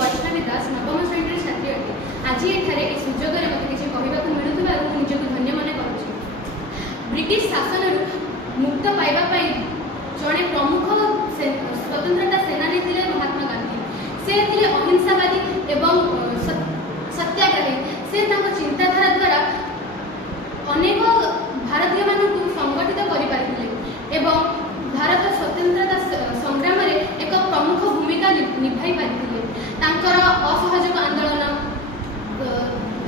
वैष्णवी दास नवम श्रेणी छात्री अटे। आज एठारे ए सुजोग मत किसी कहवाक मिलुथिबारु निजକୁ धन्य मन करुछि। ब्रिटिश शासन मुक्त पाइबा जड़े प्रमुख स्वतंत्रता सेनानी थे महात्मा गांधी। से थे अहिंसावादी एवं सत्याग्रही। से चिंताधारा द्वारा अनेक भारतीय मानक संगठित कर भारत स्वतंत्रता संग्राम में एक प्रमुख भूमिका निभाई पारिथिले। असहयोग आंदोलन,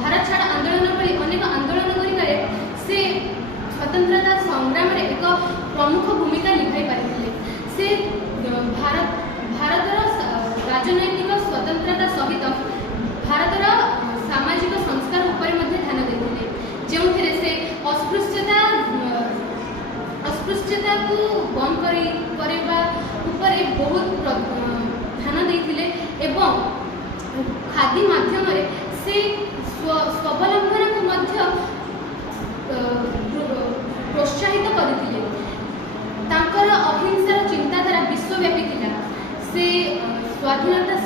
भारत छाड़ आंदोलन भली अनेक आंदोलन गुरिकारे से स्वतंत्रता संग्राम में एक प्रमुख भूमिका निभाई पारिथिले। से भारतर राजनैतिक स्वतंत्रता सहित भारतर सामाजिक संस्कार उपर ध्यान देते, जो से अस्पृश्यता को बंद करने बहुत ध्यान देते एवं खादी माध्यम से स्वावलंबन को प्रोत्साहित करते। अहिंसार चिंताधारा विश्वव्यापी थिला। से स्वाधीनता